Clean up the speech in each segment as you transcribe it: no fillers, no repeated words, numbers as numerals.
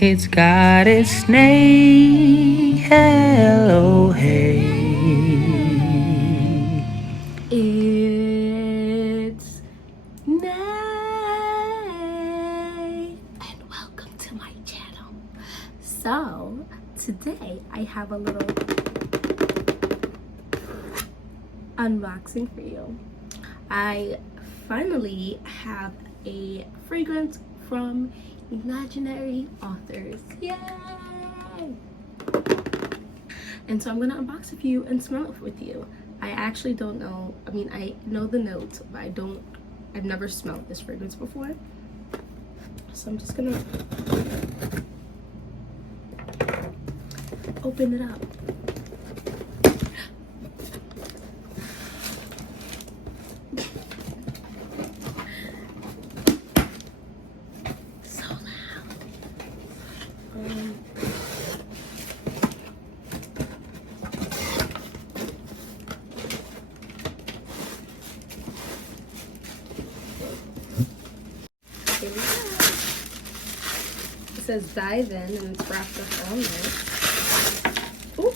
It's got its name. Hello, hey. It's Nay, and welcome to my channel. So today I have a little unboxing for you. I finally have a fragrance from Imaginary Authors. Yay! And so I'm gonna unbox it for you and smell it with you. I actually don't know, I mean, I know the notes, but I've never smelled this fragrance before. So I'm just gonna open it up. So loud. Here we go. It says dive in and it's wrapped up all nice. Ooh.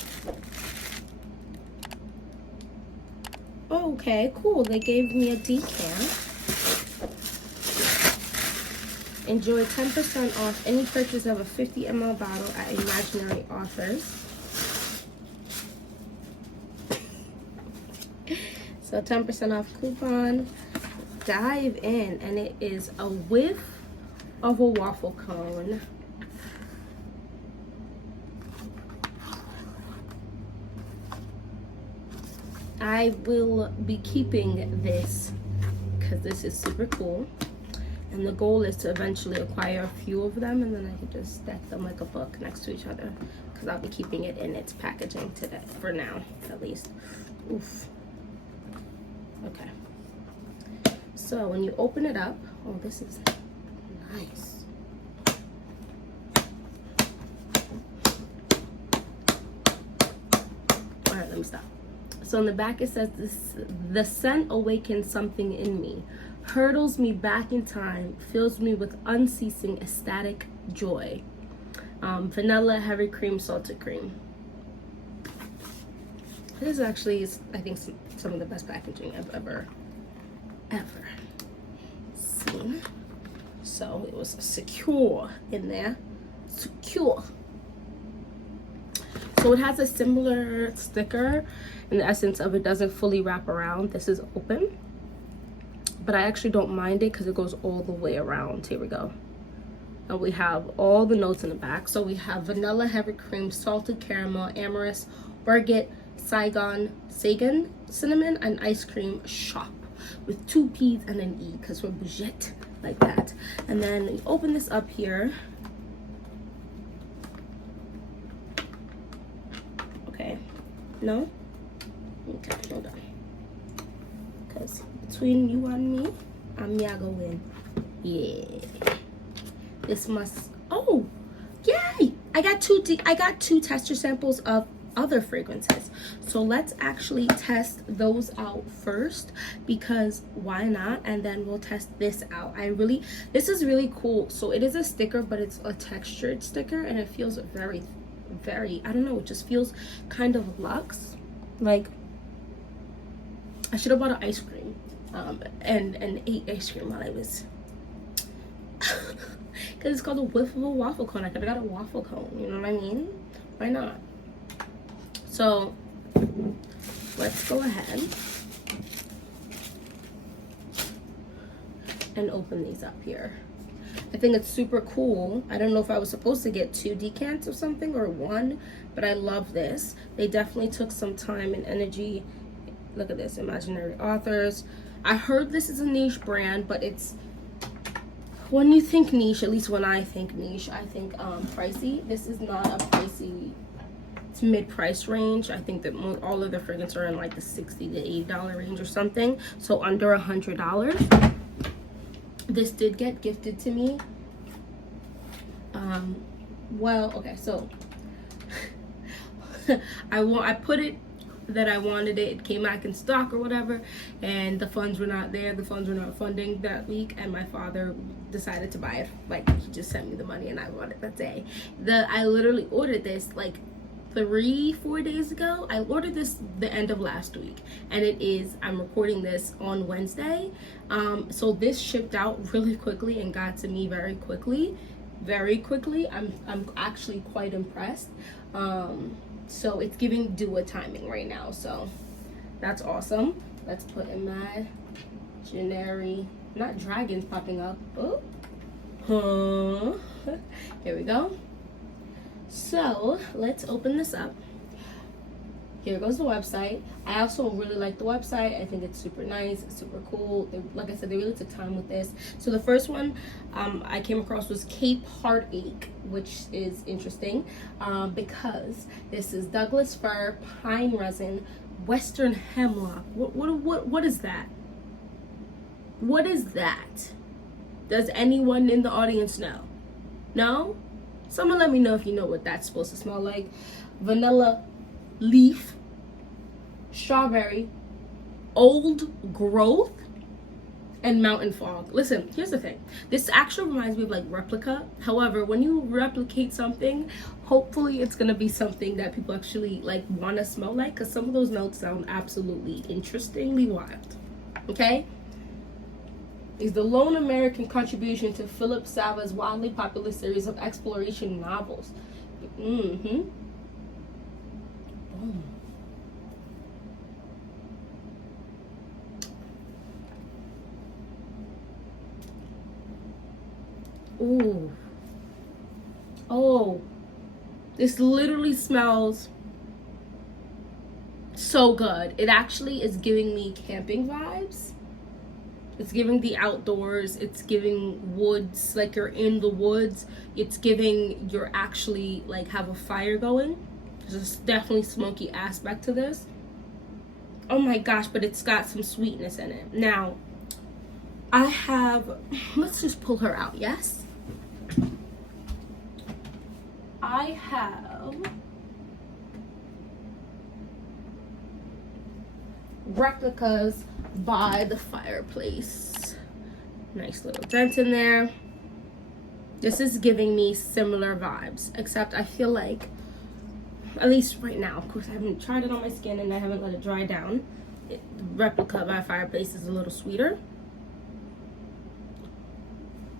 Oh, okay, cool. They gave me a decant. Enjoy 10% off any purchase of a 50 ml bottle at Imaginary Authors. So 10% off coupon. Dive in, and it is a whiff of a waffle cone. I will be keeping this because this is super cool. And the goal is to eventually acquire a few of them, and then I can just stack them like a book next to each other, because I'll be keeping it in its packaging today, for now, at least. Oof. Okay. So when you open it up, oh, this is nice. All right, let me stop. So on the back it says, the scent awakens something in me, hurdles me back in time, fills me with unceasing ecstatic joy. Vanilla, heavy cream, salted cream. This is actually, I think, some of the best packaging I've ever seen. So it was secure in there. Secure. So it has a similar sticker, in the essence of it doesn't fully wrap around. This is open, but I actually don't mind it because it goes all the way around. Here we go. And we have all the notes in the back. So we have vanilla, heavy cream, salted caramel, amorous, Barget, Sagan, cinnamon, and ice cream shop with 2 P's and an E because we're bougie like that. And then you open this up here. Okay, no? Okay, hold on. Because between you and me, I'm gonna go win. Yeah. This must, oh, yay! I got two tester samples of other fragrances. So let's actually test those out first, because why not? And then we'll test this out. This is really cool. So it is a sticker, but it's a textured sticker, and it feels very, very, I don't know, it just feels kind of luxe. Like, I should have bought an ice cream and ate ice cream while I was because it's called a whiff of a waffle cone. I could have got a waffle cone, you know what I mean? Why not? So let's go ahead and open these up here. I think it's super cool. I don't know if I was supposed to get 2 decants of something or 1, but I love this. They definitely took some time and energy. Look at this, Imaginary Authors. I heard this is a niche brand, but it's, when you think niche, at least when I think niche, I think pricey. This is not a pricey, it's mid-price range. I think that all of the fragrances are in like the $60 to $80 range or something, so under $100. This did get gifted to me. Well, okay, so I put it that I wanted it. It came back in stock or whatever, and the funds were not there. The funds were not funding that week, and my father decided to buy it. Like, he just sent me the money and I bought it that day. I literally ordered this like 3-4 days ago. I ordered this the end of last week, and I'm recording this on Wednesday. So this shipped out really quickly and got to me very quickly. I'm actually quite impressed. So it's giving Dua timing right now, so that's awesome. Let's put in my generic, not dragons popping up. Oh, here we go. So let's open this up. Here goes the website. I also really like the website. I think it's super nice, it's super cool. Like I said, they really took time with this. So the first one I came across was Cape Heartache, which is interesting because this is Douglas fir, pine resin, western hemlock. What is that? What is that? Does anyone in the audience know? No? Someone let me know if you know what that's supposed to smell like. Vanilla leaf, strawberry, old growth, and mountain fog. Listen, here's the thing. This actually reminds me of like replica. However, when you replicate something, hopefully it's gonna be something that people actually like want to smell like, because some of those notes sound absolutely interestingly wild. Okay? Is the lone American contribution to Philip Sava's wildly popular series of exploration novels. Boom. Ooh. Oh. This literally smells so good. It actually is giving me camping vibes. It's giving the outdoors. It's giving woods, like you're in the woods. It's giving you're actually like have a fire going. There's definitely smoky aspect to this. Oh my gosh, but it's got some sweetness in it. Now, let's just pull her out, yes? I have replicas by the fireplace. Nice little dent in there. This is giving me similar vibes, except I feel like, at least right now, of course I haven't tried it on my skin and I haven't let it dry down. The replica by fireplace is a little sweeter.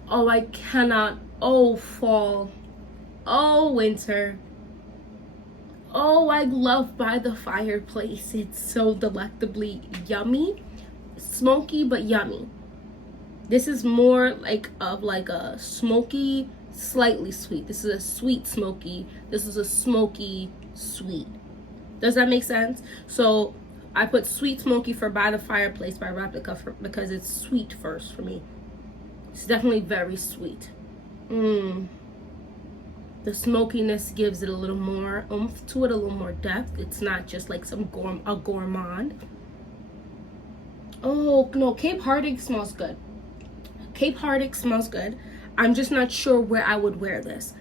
Oh, I cannot. Oh, fall. Oh, winter. Oh, I love by the fireplace. It's so delectably yummy. Smoky, but yummy. This is more like a smoky, slightly sweet. This is a sweet smoky. This is a smoky sweet. Does that make sense? So I put sweet smoky for by the fireplace by replica because it's sweet first for me. It's definitely very sweet. The smokiness gives it a little more oomph to it, a little more depth. It's not just like a gourmand. Oh no, Cape Heartache smells good. Cape Heartache smells good. I'm just not sure where I would wear this.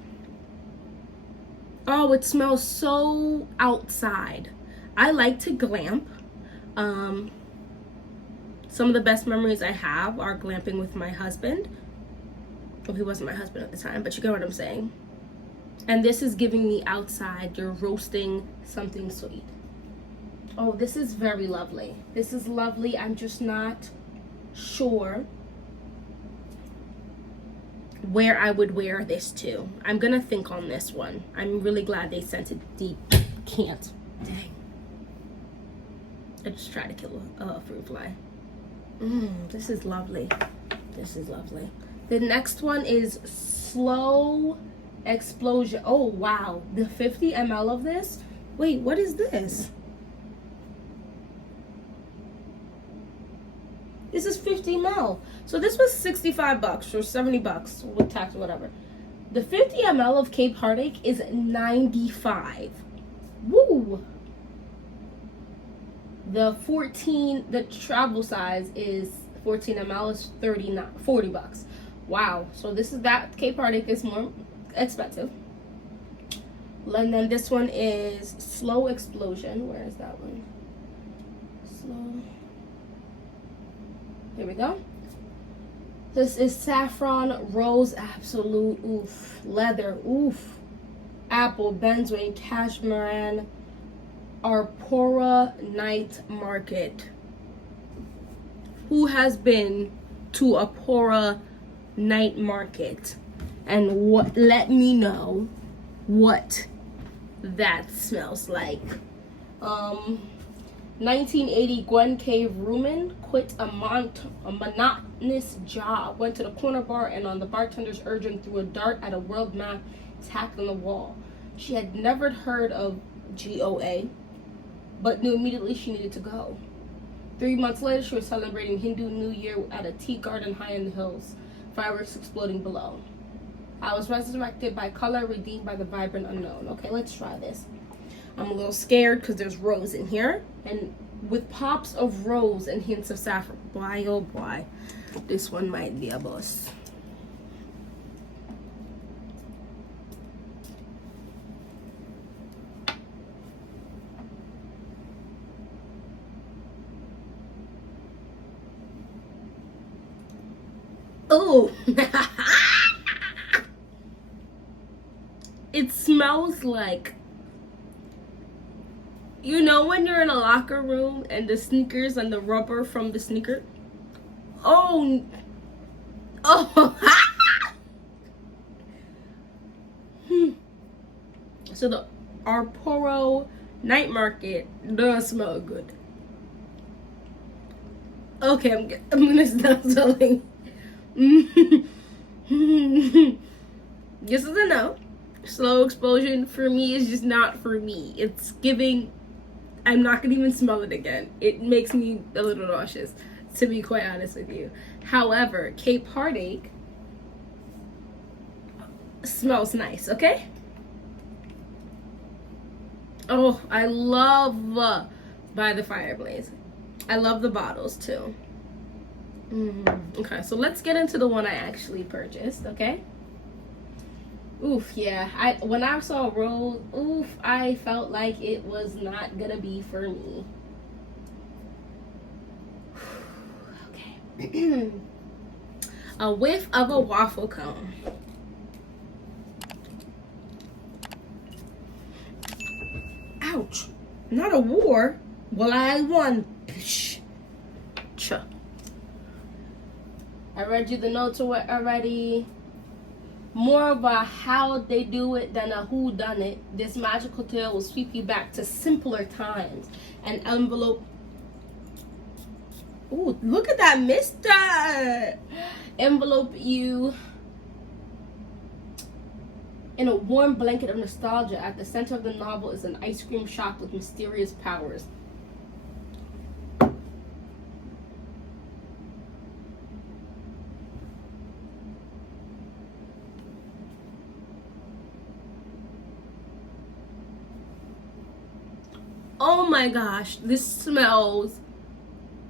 Oh, it smells so outside. I like to glamp. Some of the best memories I have are glamping with my husband. Well, he wasn't my husband at the time, but you get what I'm saying. And this is giving me outside. You're roasting something sweet. Oh, this is very lovely. This is lovely. I'm just not sure where I would wear this to. I'm gonna think on this one. I'm really glad they sent it deep. Can't. Dang. I just tried to kill a fruit fly. This is lovely. This is lovely. The next one is Slow Explosion. Oh, wow. The 50 ml of this. Wait, what is this? This is 50 ml. So this was $65 or $70 with tax or whatever. The 50 ml of Cape Heartache is $95. Woo! The travel size is 14 ml is $40. Wow. So that Cape Heartache is more expensive. And then this one is Slow Explosion. Where is that one? slow. Here we go. This is saffron, rose, absolute, oof, leather, oof, apple, benzoin, cashmere, Arpora night market. Who has been to Arpora night market? And what? Let me know what that smells like. 1980 Gwen K. Ruman quit a monotonous job, went to the corner bar, and on the bartender's urging threw a dart at a world map tacked on the wall. She had never heard of GOA, but knew immediately she needed to go. 3 months later, she was celebrating Hindu New Year at a tea garden high in the hills, fireworks exploding below. I was resurrected by color, redeemed by the vibrant unknown. Okay, let's try this. I'm a little scared because there's rose in here, and with pops of rose and hints of saffron. Boy, oh boy, this one might be a bust. Oh, it smells like, you know when you're in a locker room and the sneakers and the rubber from the sneaker? Oh. So the Arporo night market does smell good. Okay, I'm gonna stop telling. This is a no. Slow explosion for me is just not for me. It's giving, I'm not gonna even smell it again. It makes me a little nauseous, to be quite honest with you. However, Cape Heartache smells nice, okay? Oh, I love By the Fireplace. I love the bottles too. Okay, so let's get into the one I actually purchased, okay? Oof, yeah. When I saw rose, oof, I felt like it was not gonna be for me. Okay. A whiff of a waffle cone. Ouch. Not a war. Well, I won. Psh. Cha. I read you the notes already. More of a how they do it than a who done it. This magical tale will sweep you back to simpler times. An envelope. Ooh, look at that, mister. Envelope you in a warm blanket of nostalgia. At the center of the novel is an ice cream shop with mysterious powers. Oh my gosh, this smells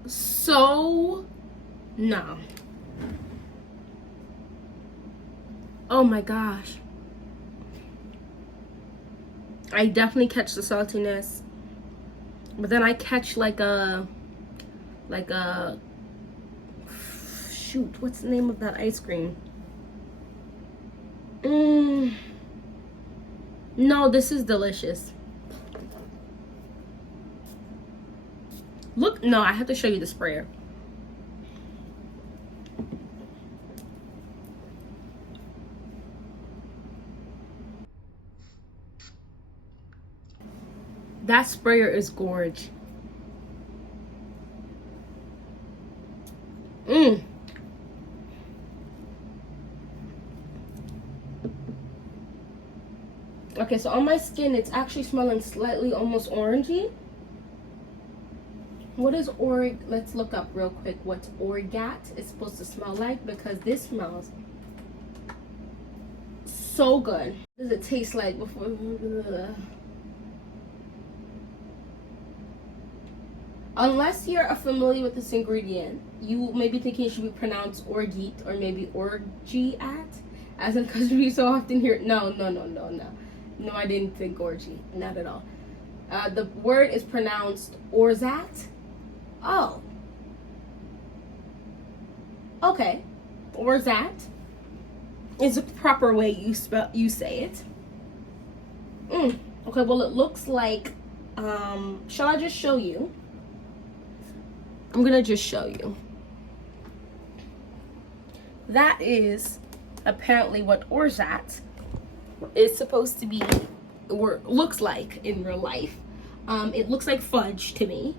so no. Oh my gosh. I definitely catch the saltiness, but then I catch like a shoot, what's the name of that ice cream? No, this is delicious. Look, no, I have to show you the sprayer. That sprayer is gorge. Okay, so on my skin, it's actually smelling slightly almost orangey. What is let's look up real quick what Orgat is supposed to smell like, because this smells so good. What does it taste like before? Unless you're familiar with this ingredient, you may be thinking it should be pronounced orgeat or maybe orgiat, as in because we so often hear. No, I didn't think orgy, not at all. The word is pronounced orzat, Oh. Okay. Orgeat is a proper way you say it. Okay, well it looks like, shall I just show you? I'm gonna just show you. That is apparently what orgeat is supposed to be, or looks like in real life. It looks like fudge to me.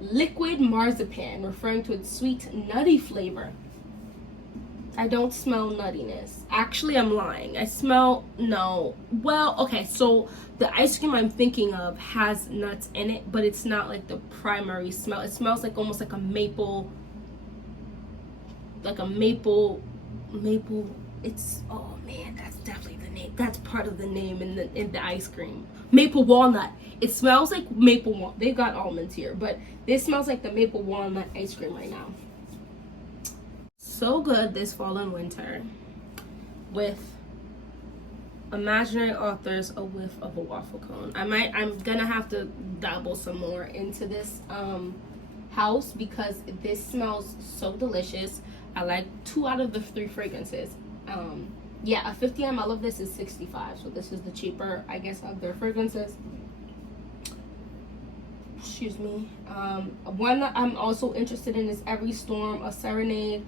Liquid marzipan, referring to its sweet, nutty flavor. I don't smell nuttiness. Actually, I'm lying. I smell, no. Well, okay, so the ice cream I'm thinking of has nuts in it, but it's not like the primary smell. It smells like almost like a maple, it's, oh man, that's definitely the name. That's part of the name in the ice cream. Maple walnut. It smells like maple walnut. They've got almonds here, but this smells like the maple walnut ice cream right now. So good this fall and winter with imaginary authors, a whiff of a waffle cone. I'm gonna have to dabble some more into this house because this smells so delicious. I like 2 out of the 3 fragrances. Yeah, a 50 ml of this is $65, so this is the cheaper, I guess, of their fragrances. Excuse me. One that I'm also interested in is Every Storm, A Serenade,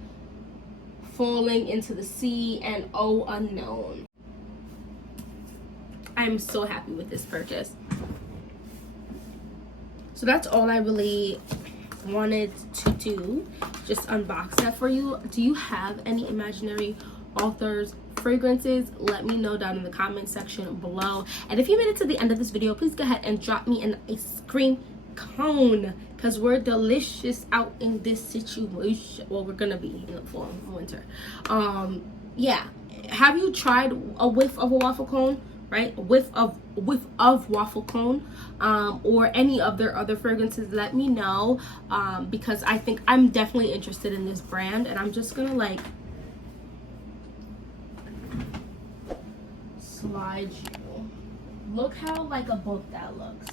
Falling into the Sea, and Oh Unknown. I'm so happy with this purchase. So that's all I really wanted to do, just unbox that for you. Do you have any imaginary authors fragrances? Let me know down in the comment section below. And if you made it to the end of this video, please go ahead and drop me an ice cream cone because we're delicious out in this situation. Well, we're gonna be in the fall and winter. Yeah, have you tried a whiff of a waffle cone? Right, a whiff of waffle cone, or any of their other fragrances? Let me know, because I think I'm definitely interested in this brand, and I'm just gonna like slide you. Look how like a book that looks.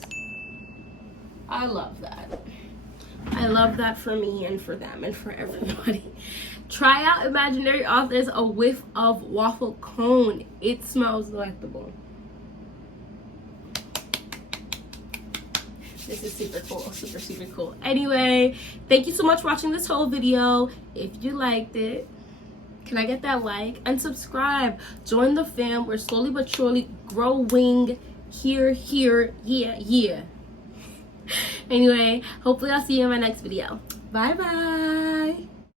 I love that. I love that for me and for them and for everybody. Try out Imaginary Authors, a whiff of waffle cone. It smells delectable. This is super cool, super cool. Anyway, thank you so much for watching this whole video. If you liked it, can I get that like and subscribe? Join the fam. We're slowly but surely growing here, yeah. Anyway, hopefully I'll see you in my next video. Bye.